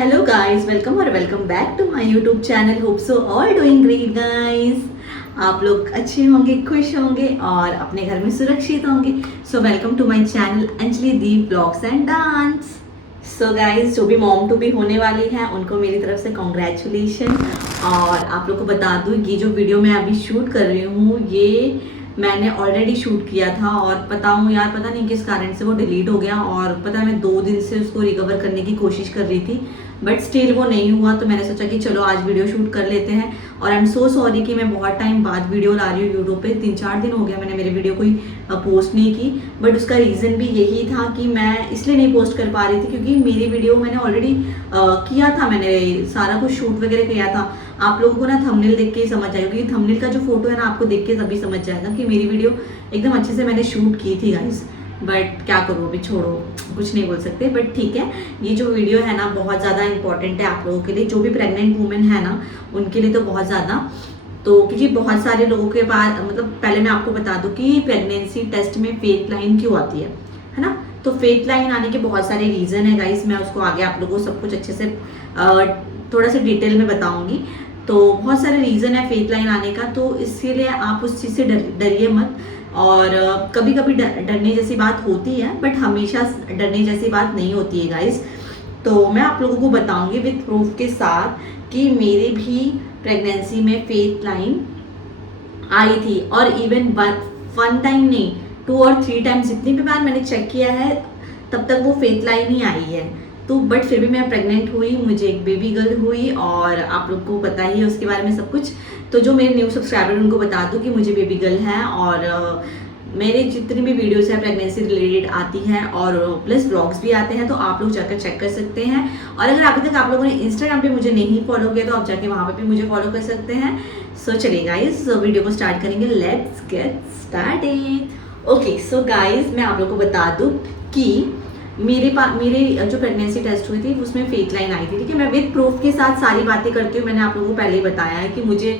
Hello guys, welcome और welcome back to my YouTube channel. Hope so all doing great guys. आप लोग अच्छे होंगे, खुश होंगे और अपने घर में सुरक्षित होंगे। So welcome to my channel Anjali Deep vlogs and dance. So guys, जो भी मॉम टू बी होने वाली हैं उनको मेरी तरफ से कॉन्ग्रेचुलेशन। और आप लोग को बता दूँ, ये जो वीडियो मैं अभी शूट कर रही हूँ ये मैंने ऑलरेडी शूट किया था और पता नहीं किस कारण से वो डिलीट हो गया। और पता मैं 2 दिन से उसको रिकवर करने की कोशिश कर रही थी बट स्टिल वो नहीं हुआ। तो मैंने सोचा कि चलो आज वीडियो शूट कर लेते हैं। और आई एम सो सॉरी कि मैं बहुत टाइम बाद वीडियो ला रही हूँ यूट्यूब पे। 3-4 दिन हो गया मैंने मेरे वीडियो कोई पोस्ट नहीं की। बट उसका रीज़न भी यही था कि मैं इसलिए नहीं पोस्ट कर पा रही थी क्योंकि मेरी वीडियो मैंने ऑलरेडी किया था, मैंने सारा कुछ शूट वगैरह किया था। आप लोगों को ना थंबनेल देख के ही समझ आएगा क्योंकि थंबनेल का जो फोटो है ना आपको देख के तभी समझ जाएगा कि मेरी वीडियो एकदम अच्छे से मैंने शूट की थी गाइस। बट क्या करूँ, अभी छोड़ो, कुछ नहीं बोल सकते। बट ठीक है, ये जो वीडियो है ना बहुत ज़्यादा इंपॉर्टेंट है आप लोगों के लिए, जो भी प्रेग्नेंट वुमेन है ना उनके लिए तो बहुत ज़्यादा। तो क्योंकि बहुत सारे लोगों के पास पहले मैं आपको बता दूं कि प्रेगनेंसी टेस्ट में फेक लाइन क्यों आती है ना। तो फेक लाइन आने के बहुत सारे रीज़न है गाइस। मैं उसको आगे आप लोगों को सब कुछ अच्छे से थोड़ा सा डिटेल में बताऊंगी। तो बहुत सारे रीज़न है फेक लाइन आने का, तो इसके लिए आप उस चीज़ से डरिए मत। और कभी कभी डरने जैसी बात होती है बट हमेशा डरने जैसी बात नहीं होती है गाइस। तो मैं आप लोगों को बताऊंगी विद प्रूफ के साथ कि मेरे भी प्रेगनेंसी में फेक लाइन आई थी। और इवन 1 टाइम नहीं, 2 और 3 टाइम जितनी भी बार मैंने चेक किया है तब तक वो फेक लाइन ही आई है। तो बट फिर भी मैं प्रेग्नेंट हुई, मुझे एक बेबी गर्ल हुई और आप लोग को पता ही है उसके बारे में सब कुछ। तो जो मेरे न्यू सब्सक्राइबर उनको बता दूं कि मुझे बेबी गर्ल है। और मेरे जितनी भी वीडियोस हैं प्रेगनेंसी रिलेटेड आती हैं और प्लस व्लॉग्स भी आते हैं, तो आप लोग जाकर चेक कर सकते हैं। और अगर अभी तक आप लोगों ने इंस्टाग्राम पे मुझे नहीं फॉलो किया तो आप जाके वहाँ पे भी मुझे फॉलो कर सकते हैं। सो चलिए गाइज वीडियो को स्टार्ट करेंगे, let's get started. Okay so guys, मैं आप लोग को बता दूँ कि मेरे जो प्रेगनेंसी टेस्ट हुई थी उसमें फेक लाइन आई थी। ठीक है, मैं विद प्रूफ के साथ सारी बातें करती हूँ। मैंने आप लोगों को पहले ही बताया है कि मुझे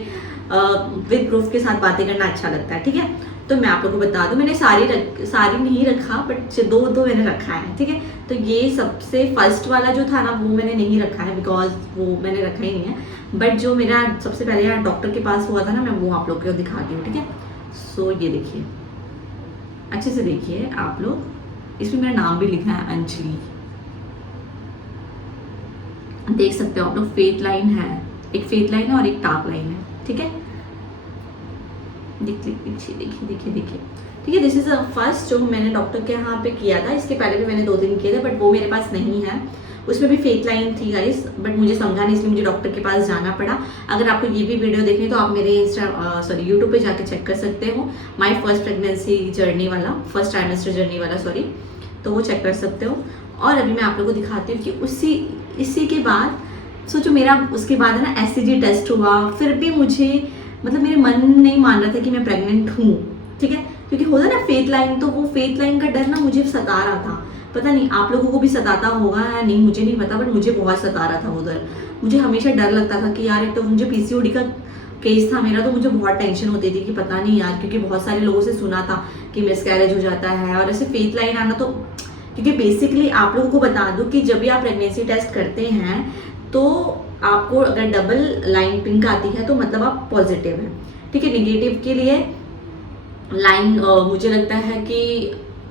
विद प्रूफ के साथ बातें करना अच्छा लगता है। ठीक है, तो मैं आप लोगों को बता दूं, मैंने सारी नहीं रखा बट दो मैंने रखा है। ठीक है, तो ये सबसे फर्स्ट वाला जो था ना वो मैंने नहीं रखा है बिकॉज वो मैंने रखा ही नहीं है। बट जो मेरा सबसे पहले यहाँ डॉक्टर के पास हुआ था ना, मैं वो आप लोग को दिखाती हूँ। ठीक है, सो ये देखिए, अच्छे से देखिए आप लोग, इसमें मेरा नाम भी लिखा है अंजलि, देख सकते हो आप लोग। फेक लाइन है, एक फेक लाइन है और एक टॉप लाइन है। ठीक है, देखिए ठीक है। दिस इज फर्स्ट जो मैंने डॉक्टर के यहाँ पे किया था। इसके पहले भी मैंने 2 दिन किए थे बट वो मेरे पास नहीं है, उसमें भी फेक लाइन थी गाइस। बट मुझे समझा नहीं, इसलिए मुझे डॉक्टर के पास जाना पड़ा। अगर आपको ये भी वीडियो देखनी तो आप मेरे यूट्यूब पे जाके चेक कर सकते हो, माई फर्स्ट प्रेगनेंसी जर्नी वाला, फर्स्ट ट्राइमेस्टर जर्नी वाला तो वो चेक कर सकते हो। और अभी मैं आप लोगों को दिखाती हूँ कि इसी के बाद सोचो मेरा उसके बाद है ना SCG टेस्ट हुआ। फिर भी मुझे मेरे मन नहीं मान रहा था कि मैं प्रेग्नेंट हूँ। ठीक है, क्योंकि होता ना फेक लाइन, तो वो फेक लाइन का डर ना मुझे सता रहा था। पता नहीं आप लोगों को भी सताता होगा या नहीं, मुझे नहीं पता, बट मुझे बहुत सता रहा था वो डर। मुझे हमेशा डर लगता था कि यार, एक तो मुझे PCOD का केस था मेरा, तो मुझे बहुत टेंशन होती थी कि पता नहीं यार, क्योंकि बहुत सारे लोगों से सुना था कि मिसकैरेज हो जाता है और ऐसे फेक लाइन आना। तो क्योंकि बेसिकली आप लोगों को बता दूं कि जब भी आप प्रेगनेंसी टेस्ट करते हैं तो आपको अगर डबल लाइन पिंक आती है तो मतलब आप पॉजिटिव हैं। ठीक है, निगेटिव के लिए लाइन मुझे लगता है कि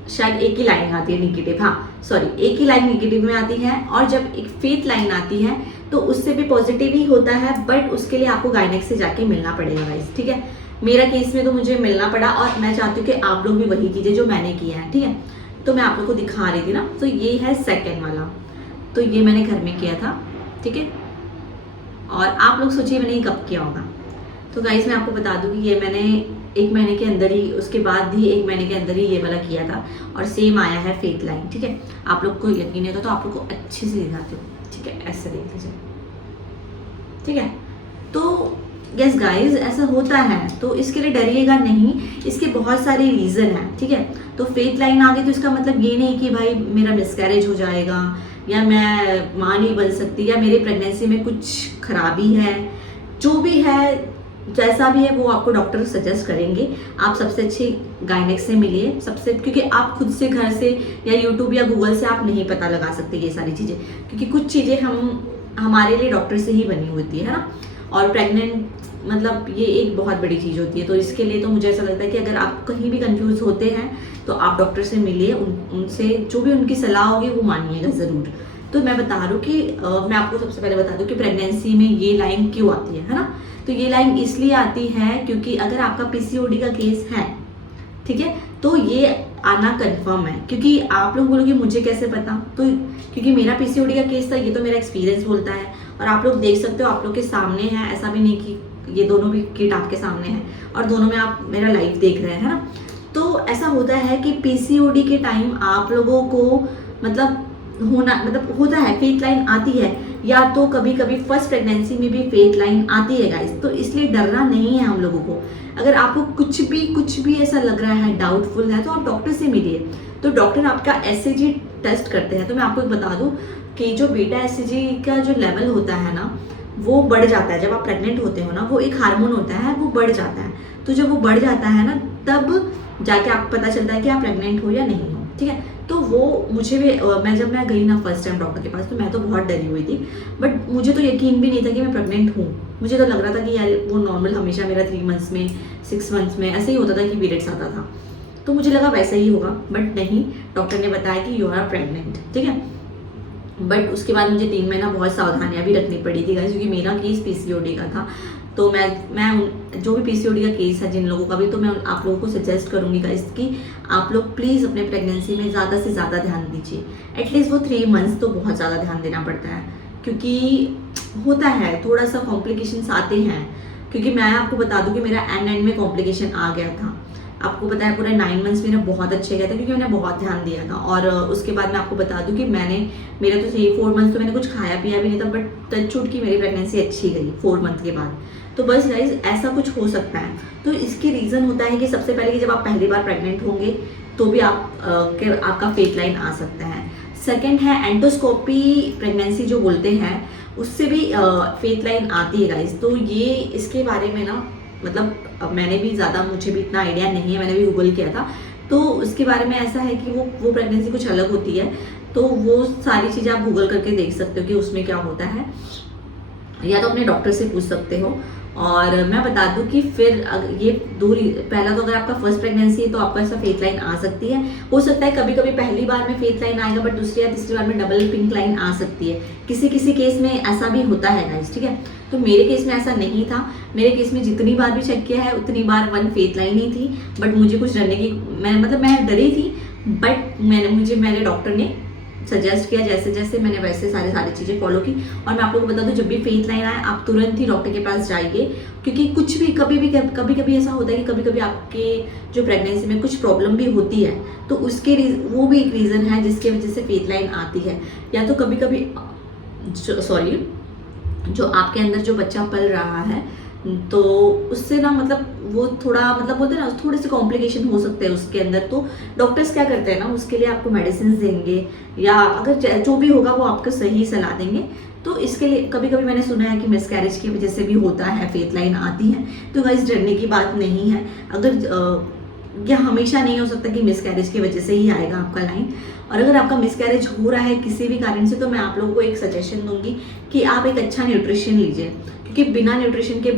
शायद एक ही लाइन आती है निगेटिव, हाँ सॉरी, एक ही लाइन निगेटिव में आती है। और जब एक फेक लाइन आती है तो उससे भी पॉजिटिव ही होता है, बट उसके लिए आपको गायनेक से जाके मिलना पड़ेगा गाइस। ठीक है, मेरा केस में तो मुझे मिलना पड़ा और मैं चाहती हूँ कि आप लोग भी वही कीजिए जो मैंने किया है। ठीक है, तो मैं आप लोग को दिखा रही थी ना, तो ये है सेकेंड वाला, तो ये मैंने घर में किया था। ठीक है, और आप लोग सोचिए मैंने ये कब किया होगा। तो गाइस मैं आपको बता दूं कि ये मैंने 1 महीने के अंदर ही, उसके बाद ही 1 महीने के अंदर ही ये वाला किया था और सेम आया है फेक लाइन। ठीक है, आप लोग को यकीन है तो आप लोग को अच्छे से दिखाती हूँ। ठीक है, ऐसे देख लीजिए। ठीक है, तो यस गाइज ऐसा होता है, तो इसके लिए डरिएगा नहीं, इसके बहुत सारे रीज़न हैं। ठीक है, तो फेक लाइन आ गई तो इसका मतलब ये नहीं कि भाई मेरा मिसकैरेज हो जाएगा या मैं माँ नहीं बन सकती या मेरी प्रेगनेंसी में कुछ खराबी है। जो भी है, जैसा भी है, वो आपको डॉक्टर सजेस्ट करेंगे। आप सबसे अच्छे गायनेक से मिलिए सबसे, क्योंकि आप खुद से घर से या यूट्यूब या गूगल से आप नहीं पता लगा सकते ये सारी चीज़ें, क्योंकि कुछ चीज़ें हम हमारे लिए डॉक्टर से ही बनी होती है ना। और प्रेग्नेंट मतलब ये एक बहुत बड़ी चीज़ होती है, तो इसके लिए तो मुझे ऐसा लगता है कि अगर आप कहीं भी कंफ्यूज होते हैं तो आप डॉक्टर से मिलिए, उनसे जो भी उनकी सलाह होगी वो मानिएगा ज़रूर। तो मैं बता रही हूँ कि मैं आपको सबसे पहले बता दूँ कि प्रेगनेंसी में ये लाइन क्यों आती है ना। तो ये लाइन इसलिए आती है क्योंकि अगर आपका पीसीओडी का केस है, ठीक है, तो ये आना कंफर्म है। क्योंकि आप लोग बोलोगे मुझे कैसे पता, तो क्योंकि मेरा पीसीओडी का केस था, ये तो मेरा एक्सपीरियंस बोलता है। और आप लोग देख सकते हो, आप लोग के सामने है, ऐसा भी नहीं कि ये दोनों भी किट आपके सामने है और दोनों में आप मेरा लाइव देख रहे हैं, है ना। तो ऐसा होता है कि पीसीओडी के टाइम आप लोगों को मतलब होता है, फेक लाइन आती है, या तो कभी कभी फर्स्ट प्रेगनेंसी में भी फेक लाइन आती है गाइस। तो इसलिए डरना नहीं है हम लोगों को। अगर आपको कुछ भी ऐसा लग रहा है, डाउटफुल है, तो आप डॉक्टर से मिलिए। तो डॉक्टर आपका एससीजी टेस्ट करते हैं। तो मैं आपको बता दूं कि जो बीटा एससीजी का जो लेवल होता है ना, वो बढ़ जाता है जब आप प्रेग्नेंट होते हो ना। वो एक हार्मोन होता है, वो बढ़ जाता है। तो जब वो बढ़ जाता है ना, तब जाके आपको पता चलता है कि आप प्रेग्नेंट हो या नहीं हो, ठीक है। तो वो मुझे भी जब मैं गई ना फर्स्ट टाइम डॉक्टर के पास, तो मैं तो बहुत डरी हुई थी। बट मुझे तो यकीन भी नहीं था कि मैं प्रेग्नेंट हूँ। मुझे तो लग रहा था कि यार वो नॉर्मल हमेशा मेरा 3 मंथ्स में 6 मंथ्स में ऐसे ही होता था कि पीरियड्स आता था। तो मुझे लगा वैसा ही होगा, बट नहीं, डॉक्टर ने बताया कि यू आर प्रेग्नेंट, ठीक है। बट उसके बाद मुझे 3 महीना बहुत सावधानियां भी रखनी पड़ी थी गाइस, क्योंकि मेरा केस पीसीओडी का था। तो मैं जो भी पीसीओडी का केस है जिन लोगों का भी, तो मैं आप लोगों को सजेस्ट करूंगी गाइस कि आप लोग प्लीज़ अपने प्रेगनेंसी में ज़्यादा से ज़्यादा ध्यान दीजिए। एटलीस्ट वो 3 मंथ्स तो बहुत ज़्यादा ध्यान देना पड़ता है, क्योंकि होता है थोड़ा सा कॉम्प्लिकेशंस आते हैं। क्योंकि मैं आपको बता दूं कि मेरा एंड में कॉम्प्लिकेशन आ गया था। आपको पता है पूरे 9 मंथ्स मेरा बहुत अच्छे गए थे, क्योंकि मैंने बहुत ध्यान दिया था। और उसके बाद मैं आपको बता दूं कि मेरे तो 4 मंथ्स तो मैंने कुछ खाया पिया भी नहीं था, बट टच छूट की मेरी प्रेगनेंसी अच्छी गई 4 मंथ के बाद। तो बस गाइज ऐसा कुछ हो सकता है। तो इसकी रीज़न होता है कि सबसे पहले कि जब आप पहली बार प्रेग्नेंट होंगे तो भी आपका फेक लाइन आ सकता है। सेकेंड है एंडोस्कोपी प्रेगनेंसी जो बोलते हैं, उससे भी फेक लाइन आती है गाइज। तो ये इसके बारे में ना मतलब मैंने भी ज़्यादा, मुझे भी इतना आइडिया नहीं है, मैंने भी गूगल किया था। तो उसके बारे में ऐसा है कि वो प्रेगनेंसी कुछ अलग होती है। तो वो सारी चीज़ें आप गूगल करके देख सकते हो कि उसमें क्या होता है, या तो अपने डॉक्टर से पूछ सकते हो। और मैं बता दूं कि फिर ये पहला तो अगर आपका फर्स्ट प्रेगनेंसी है तो आपको ऐसा फेक लाइन आ सकती है। हो सकता है कभी कभी पहली बार में फेक लाइन आएगा, बट दूसरी या तीसरी बार में डबल पिंक लाइन आ सकती है। किसी किसी केस में ऐसा भी होता है गाइस, ठीक है। तो मेरे केस में ऐसा नहीं था। मेरे केस में जितनी बार भी चेक किया है उतनी बार 1 फेक लाइन ही थी। बट मुझे कुछ डरने की मैं डरी थी, बट मेरे डॉक्टर ने सजेस्ट किया, जैसे जैसे मैंने वैसे सारी चीज़ें फॉलो की। और मैं आप लोगों को बता दूं, जब भी फेक लाइन आए आप तुरंत ही डॉक्टर के पास जाइए। क्योंकि कुछ भी कभी कभी ऐसा होता है कि कभी कभी आपके जो प्रेगनेंसी में कुछ प्रॉब्लम भी होती है, तो उसके वो भी एक रीज़न है जिसके वजह से फेक लाइन आती है। या तो कभी कभी जो आपके अंदर जो बच्चा पल रहा है, तो उससे ना वो थोड़ा बोलते हैं ना, थोड़े से कॉम्प्लिकेशन हो सकते हैं उसके अंदर। तो डॉक्टर्स क्या करते हैं ना, उसके लिए आपको मेडिसिन देंगे, या अगर जो भी होगा वो आपको सही सलाह देंगे। तो इसके लिए कभी कभी मैंने सुना है कि मिसकैरेज की वजह से भी होता है, फेक लाइन आती है। तो गाइस डरने की बात नहीं है। अगर यह हमेशा नहीं हो सकता कि मिसकैरेज की वजह से ही आएगा आपका लाइन। और अगर आपका मिसकैरेज हो रहा है किसी भी कारण से, तो मैं आप लोगों को एक सजेशन दूंगी कि आप एक अच्छा न्यूट्रिशन लीजिए। क्योंकि बिना न्यूट्रिशन के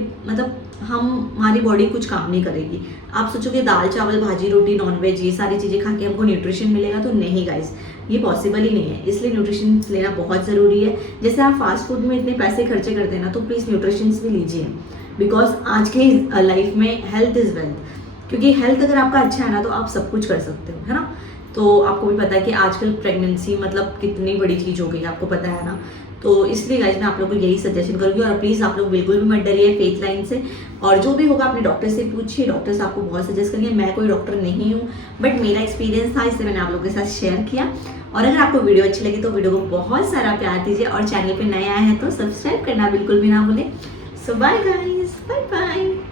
हमारी बॉडी कुछ काम नहीं करेगी। आप सोचोगे दाल चावल भाजी रोटी नॉनवेज ये सारी चीज़ें खा के हमको न्यूट्रिशन मिलेगा, तो नहीं गाइस, ये पॉसिबल ही नहीं है। इसलिए न्यूट्रिशन लेना बहुत ज़रूरी है। जैसे आप फास्ट फूड में इतने पैसे खर्चे करते हैं ना, तो प्लीज़ न्यूट्रिशन भी लीजिए। बिकॉज आज के लाइफ में हेल्थ इज़ वेल्थ। क्योंकि हेल्थ अगर आपका अच्छा है ना, तो आप सब कुछ कर सकते हो, है ना। तो आपको भी पता है कि आजकल प्रेगनेंसी कितनी बड़ी चीज़ हो गई है, आपको पता है ना। तो इसलिए गाइस मैं आप लोगों को यही सजेशन करूँगी। और प्लीज़ आप लोग बिल्कुल भी मत डरिए फेक लाइन से। और जो भी होगा अपने डॉक्टर से पूछिए, डॉक्टर्स आपको बहुत सजेस्ट करेंगे। मैं कोई डॉक्टर नहीं हूँ, बट मेरा एक्सपीरियंस था, इसलिए मैंने आप लोगों के साथ शेयर किया। और अगर आपको वीडियो अच्छी लगी तो वीडियो को बहुत सारा प्यार दीजिए, और चैनल पे नए आए हैं तो सब्सक्राइब करना बिल्कुल भी ना भूलें। सो बाय गाइस, बाय बाय।